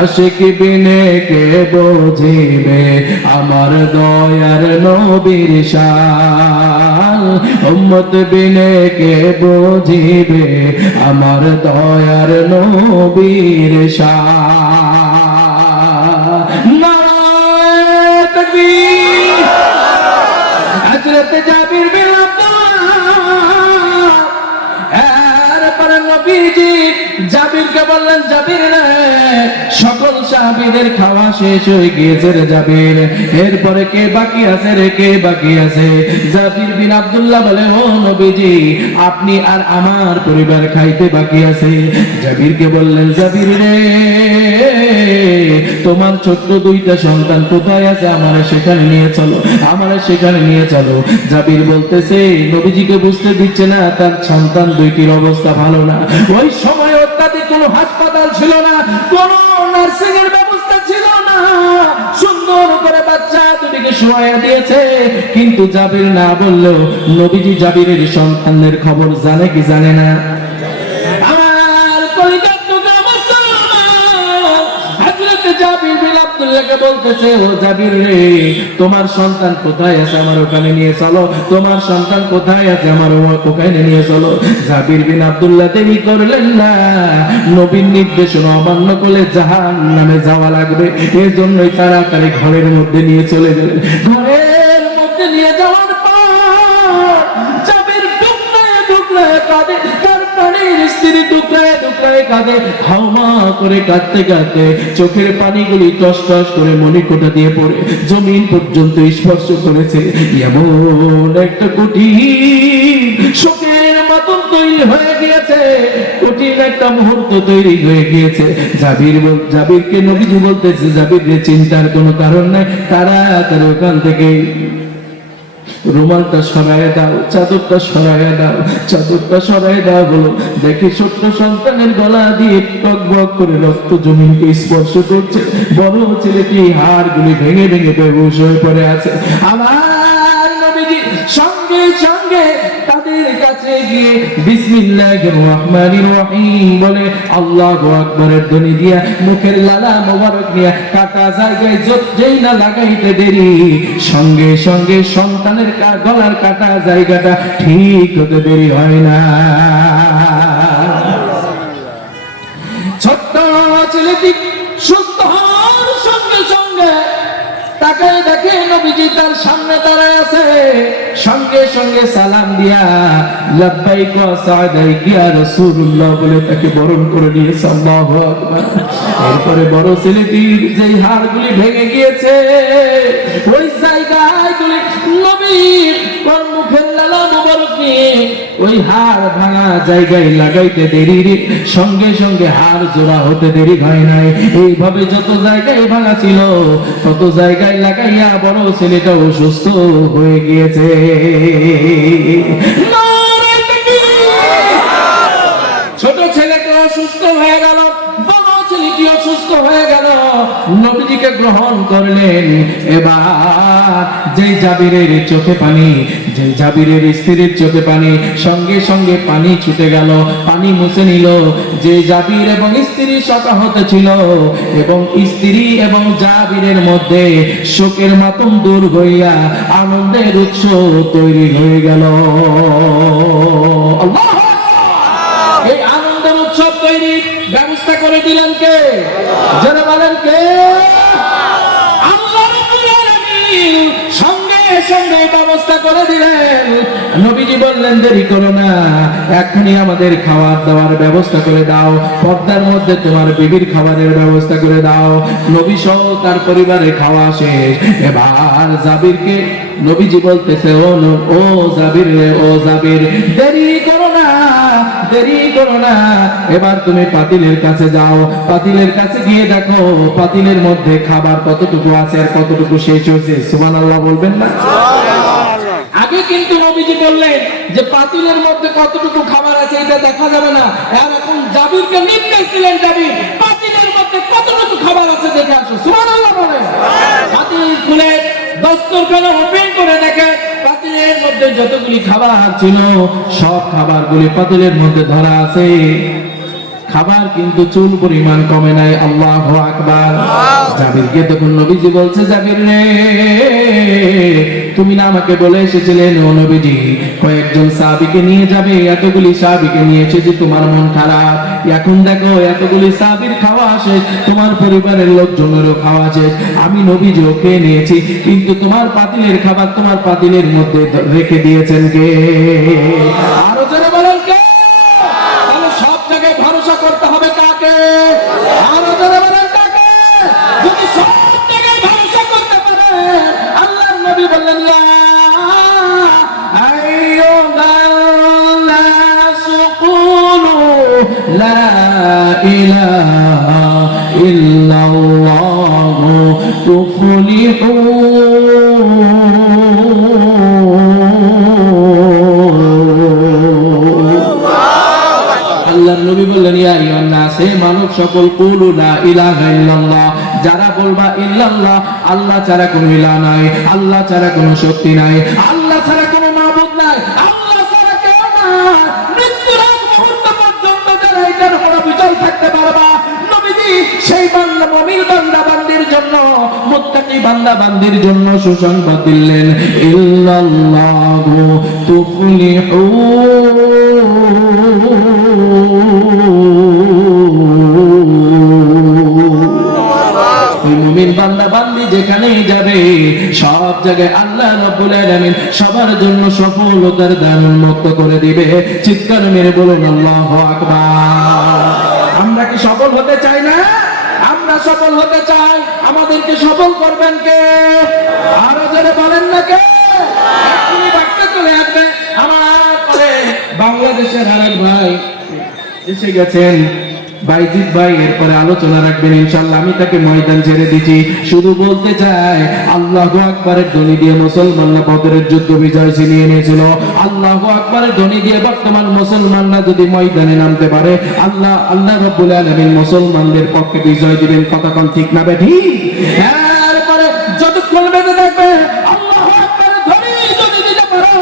আশিক বিনে কে বুঝিবে আমার দয়ার নবীর শান উম্মত বিনে কে বুঝিবে আমার দয়ার নবীর শান নারায়ে তাকবীর হযরত জাবির বিন নবীজি জাবিরকে বললেন, জাবির রে, সকল সাহাবীদের খাওয়া শেষ হয়ে গিয়েছে রে জাবির, এরপরে কে বাকি আছে রে, কে বাকি আছে? জাবির বিন আব্দুল্লাহ বলে, ও নবীজি, আপনি আর আমার পরিবার খাইতে বাকি আছে। জাবিরকে বললেন, জাবির রে, তোমার ছোট্ট দুইটা সন্তান কোথায় আছে? আমারে সেখানে নিয়ে চলো, আমারে সেখানে নিয়ে চলো। জাবির বলতেছে, নবীজিকে বুঝতে দিচ্ছে না তার সন্তান দুইটির অবস্থা ভালো না। ওই সময় অত্যাধিক কোনো হাসপাতাল ছিল না, কোনো নার্সিং এর ব্যবস্থা ছিল না, সুন্দর করে বাচ্চা দুটিকে শোয়া দিয়েছে। কিন্তু জাবির না বললেও নবীজি জাবিরের সন্তানদের খবর জানে কি জানে না? আমার কলিজার টুকরা মুসলমান হযরত জাবির বিন আব্দুল্লাহকে বলতেছে, ও জাবির রে, তোমার সন্তান কোথায় আছে? আমার ওখানে নিয়ে চলো। তোমার সন্তান কোথায় আছে? আমার ওখানে নিয়ে চলো। জাবির বিন আব্দুল্লাহ দেরি করলেন না, নবীর নির্দেশনা অমান্য করলে জাহান্নামে যাওয়া লাগবে, এজন্যই তাড়াতাড়ি ঘরের মধ্যে নিয়ে চলে গেলেন। ঘরের মধ্যে নিয়ে যাওয়ার পর জাবির টুকরায় টুকরায় কাঁদে, তার প্রাণের স্ত্রী টুকরায় টুকরায় কাঁদে, হাওমা করে কাঁদতে কাঁদতে চোখের পানিগুলি টস টস করে মণিকোটা দিয়ে পড়ে জমিন পর্যন্ত স্পর্শ করেছে। এমন একটা কঠিন শোকের মাতম তৈরি হয়ে গিয়েছে, কঠিন একটা মুহূর্ত তৈরি হয়ে গিয়েছে। জাবিরকে নবীজি বলতেছে, জাবির রে, চিন্তার কোনো কারণ নাই, তাড়াতাড়ি ওখান থেকে রুমালটা সরাইয়া দাও, চাদরটা সরাইয়া দাও। চাদরটা সরাইয়া দাও বলো, দেখি ছোট্ট সন্তানের গলা দিয়ে টক বক করে রক্ত জমিনকে স্পর্শ করছে। বড় ছেলেটি হাড়গুলি ভেঙে ভেঙে বেহুশ হয়ে পড়ে আছে। আমার নবীজি সঙ্গে সঙ্গে তাদের কাছে গিয়ে বিসমিল্লাহির রহমানির রহিম বলে আল্লাহু আকবারের ধ্বনি দিয়া মুখের লালা মোবারক নিয়ে কাটা জায়গায় যেই না লাগাইতে দেরি, সঙ্গে সঙ্গে সন্তানের গলার কাটা জায়গাটা ঠিক হতে দেরি হয় না। ছোট্ট ছেলেটি সুস্থ হওয়ার সঙ্গে সঙ্গে তাকে দেখে নবীজি তার সামনে দাঁড়ায় আছে, সঙ্গে সঙ্গে সালাম দিয়া লাব্বাইক ওয়া সাদাইক ইয়া রাসূলুল্লাহ বলে তাকে বরণ করে নিয়েছে। আল্লাহু আকবার। এরপরে বড় ছেলেটির যেই হাড়গুলি ভেঙে গিয়েছে, ওই জায়গাগুলি নবীর মুখের লালা মোবারক নিয়ে ওই হাড় ভাঙা জায়গায় লাগাইতে দেরি, সঙ্গে সঙ্গে হাড় জোড়া হতে দেরি হয় নাই। এইভাবে যত জায়গায় ভাঙা ছিল তত জায়গায় লাগাইয়া বড় ছেলেটাও সুস্থ হয়ে গিয়েছে। ছোট ছেলেটা অসুস্থ হয়ে গেল, বড় ছেলেটি অসুস্থ হয়ে গেল, নবীজিকে গ্রহণ করলেন। এবার যে জাবিরের চোখে পানি, যে জাবিরের স্ত্রীর চোখে পানি, সঙ্গে সঙ্গে পানি ছুটে গেল, পানি মুছে নিল। যে জাবির এবং স্ত্রী শোকাহত ছিল এবং স্ত্রী এবং জাবিরের মধ্যে শোকের মাতম দূর হইয়া আনন্দের উৎস তৈরি হয়ে গেল। আল্লাহ! এই আনন্দের উৎসব তৈরি ব্যবস্থা করে দিলেন কে? যারা বলেন কে? আল্লাহ রাব্বুল আলামিন সঙ্গে সঙ্গে ব্যবস্থা করে দিলেন। নবীজি বললেন, দেরি করো না, এখনই আমাদের খাবার দাবার ব্যবস্থা করে দাও, পর্দার মধ্যে তোমার বিবির খাবারের ব্যবস্থা করে দাও। নবী সহ তার পরিবারের খাওয়া শেষ। এবার জাবিরকে নবীজি বলতেছে, ও জাবির রে, ও জাবির, দেরি করো না, দেরি করো না, এবার তুমি পাতিলের কাছে যাও। পাতিলের কাছে গিয়ে দেখো পাতিলের মধ্যে খাবার কতটুকু আছে আর কতটুকু শেষ হয়েছে। সুবহানাল্লাহ বলবেন না? আগে কিন্তু নবীজি বললেন যে পাতিলের মধ্যে কতটুকু খাবার আছে এটা দেখা যাবে না, আর এখন জাবিরকে নির্দেশ দিলেন, জাবির, পাতিলের মধ্যে কতটুকু খাবার আছে দেখে আসো। সুবহানাল্লাহ বলেন। পাতিল খুলে দস্তরখানা ওপেন করে দেখে পাতিলের মধ্যে যতগুলি খাবার ছিল সব খাবারগুলি পাতিলের মধ্যে ধরা আছে। খাবার কিন্তু চুল পরিমাণ কমে নাই। আল্লাহু আকবার। জাবিরকে তখন নবীজি বলছে, জাবির রে, তুমি না আমাকে বলে এসেছিলেন ও নবীজি কয়েকজন সাহাবীকে নিয়ে যাবে, এতগুলি সাহাবীকে নিয়ে এসেছি, তোমার মন খারাপ। এখন দেখো এতগুলি সাহাবীর খাওয়া শেষ, তোমার পরিবারের লোকজনেরও খাওয়া শেষ, আমি নবীজিও খেয়ে নিয়েছি, কিন্তু তোমার পাতিলের খাবার তোমার পাতিলের মধ্যে রেখে দিয়েছেন কে? আরো জোরে বলেন কে? তাহলে সব জায়গায় ভরসা করতে হবে কাকে? আরো জোরে বলেন কাকে? যদি সব জায়গায় ভরসা করতে পারে, আল্লাহর নবী বললেন, লা আইয়ুহান নাসু কুলু লা ইলাহা ইল্লাল্লাহু আল্লাহর নবী বললেন, ইয়া আইয়ুহান নাস, হে মানব সকল, কুলু লা ইলাহা ইল্লাল্লাহ, যারা বলবা ইল্লাল্লাহ, আল্লাহ ছাড়া কোনো ইলাহ নাই, আল্লাহ ছাড়া কোনো শক্তি নাই, আল্লাহ ছাড়া কোনো মাবুদ নাই, আল্লাহ ছাড়া কেউ নাই, মৃত্যুর আগ মুহূর্ত পর্যন্ত যারা এটার উপর বিজয় থাকতে পারবা, নবীজি সেই বান্দা মুমিন বান্দা বান্দির জন্য, মুত্তাকি বান্দা বান্দির জন্য সুসংবাদ দিলেন, ইল্লাল্লাহু তুফলিহুন। মুমিন বান্দা বান্দি যেখানেই যাবে, সব জায়গায় আল্লাহ রাব্বুল আলামিন সবার জন্য সফলতার দ্বার উন্মুক্ত করে দিবে। চিৎকার মেরে বলুন আল্লাহু আকবার। আমরা কি সফল হতে চাই না? আমরা সফল হতে চাই। আমাদেরকে সফল করবেন কে? আরো জোরে বলেন না কে? এখনই বাক্যে চলে আসবে। আমার পরে বাংলাদেশের আরেক ভাই এসে গেছেন, বাইজিৎ ভাই, এরপরে আলোচনা রাখবেন ইনশাআল্লাহ। আমি তাকে ময়দান ছেড়ে দিচ্ছি, শুধু বলতে চাই, আল্লাহু আকবারের ধ্বনি দিয়ে মুসলমানরা বদরের যুদ্ধ বিজয় ছিনিয়ে নিয়েছিল। আল্লাহু আকবারের ধ্বনি দিয়ে বর্তমান মুসলমানরা যদি ময়দানে নামতে পারে, আল্লাহ রাব্বুল আলামিন মুসলমানদের পক্ষে বিজয় দিবেন। কথা কোন ঠিক না বেঠি? এরপরে যতক্ষণ বেঁচে থাকবে আল্লাহু আকবারের ধ্বনি যদি দিতে পারো,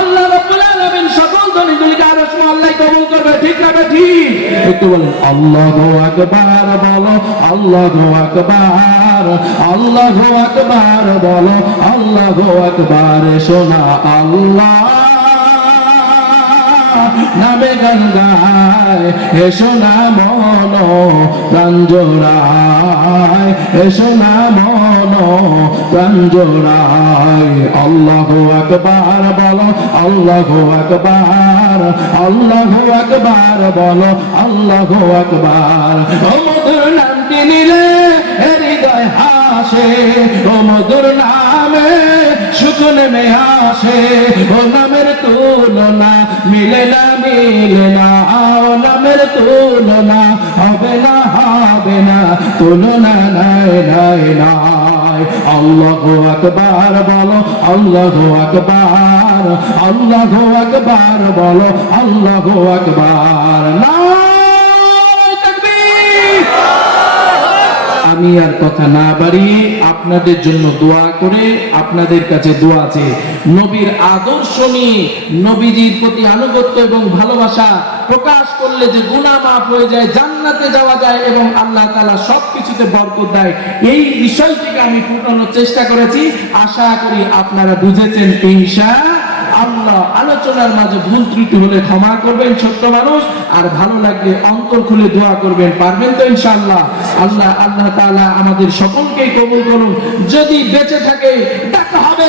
আল্লাহ রাব্বুল আলামিন সকল ধ্বনিগুলিকে আরশ মহল্লায় কবুল করবে। ঠিক না বেঠি? একটু বলেন আল্লাহু আকবার, বলো আল্লাহু আকবার, আল্লাহু আকবার, বলো আল্লাহু আকবার। শোনা আল্লাহ নামে গান গায়, এসো না মন প্রাণ জোড়ায়, এসো না মন প্রাণ জোড়ায়। আল্লাহু আকবার, বলো আল্লাহু আকবার, আল্লাহু আকবার, বলো আল্লাহু আকবার। ও মধুর নামটি নিলে হৃদয় হাসে, ও মধুর নামে সুখ নেমে আসে, ও নামের তুলনা মিলে না, মিলে না, ও নামের তুলনা হবে না, হবে না, তুলনা নাই, নাই, নাই। আল্লাহু আকবার, বলো আল্লাহু আকবার, আল্লাহু আকবার, বলো আল্লাহু আকবার। নারে তাকবীর। আমি আর কথা না বাড়িয়ে আপনাদের জন্য দোয়া করে আপনাদের কাছে দোয়া আছে। নবীর আদর্শ নিয়ে নবীজির প্রতি আনুগত্য এবং ভালোবাসা প্রকাশ করলে যে গুনাহ মাফ হয়ে যায়, জান্নাতে যাওয়া যায় এবং আল্লাহ তাআলা সবকিছুতে বরকত দেয়, এই বিষয়টিকে আমি ফুটানোর চেষ্টা করেছি। আশা করি আপনারা বুঝেছেন ইনশাআল্লাহ। আলোচনার মাঝে ভুল ত্রুটি হলে ক্ষমা করবেন, ছোট্ট মানুষ, আর ভালো লাগলে অন্তর খুলে দোয়া করবেন। পারবেন তো ইনশাআল্লাহ? আল্লাহ তাআলা আমাদের সকলকেই কবুল করুন। যদি বেঁচে থাকে দেখা হবে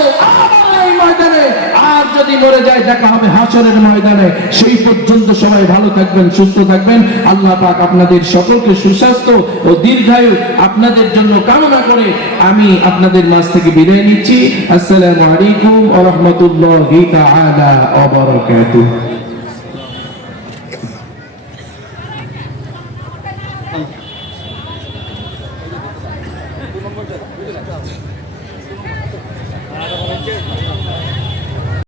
এই ময়দানে, আর যদি মরে যায় দেখা হবে হাশরের ময়দানে। সেই পর্যন্ত সবাই ভালো থাকবেন, সুস্থ থাকবেন। আল্লাহ পাক আপনাদের সকলকে সুস্বাস্থ্য ও দীর্ঘায়ু আপনাদের জন্য কামনা করে আমি আপনাদের মাঝ থেকে বিদায় নিচ্ছি। আসসালামু আলাইকুম ওয়া রাহমাতুল্লাহি তাআলা ওয়া বারাকাতুহু।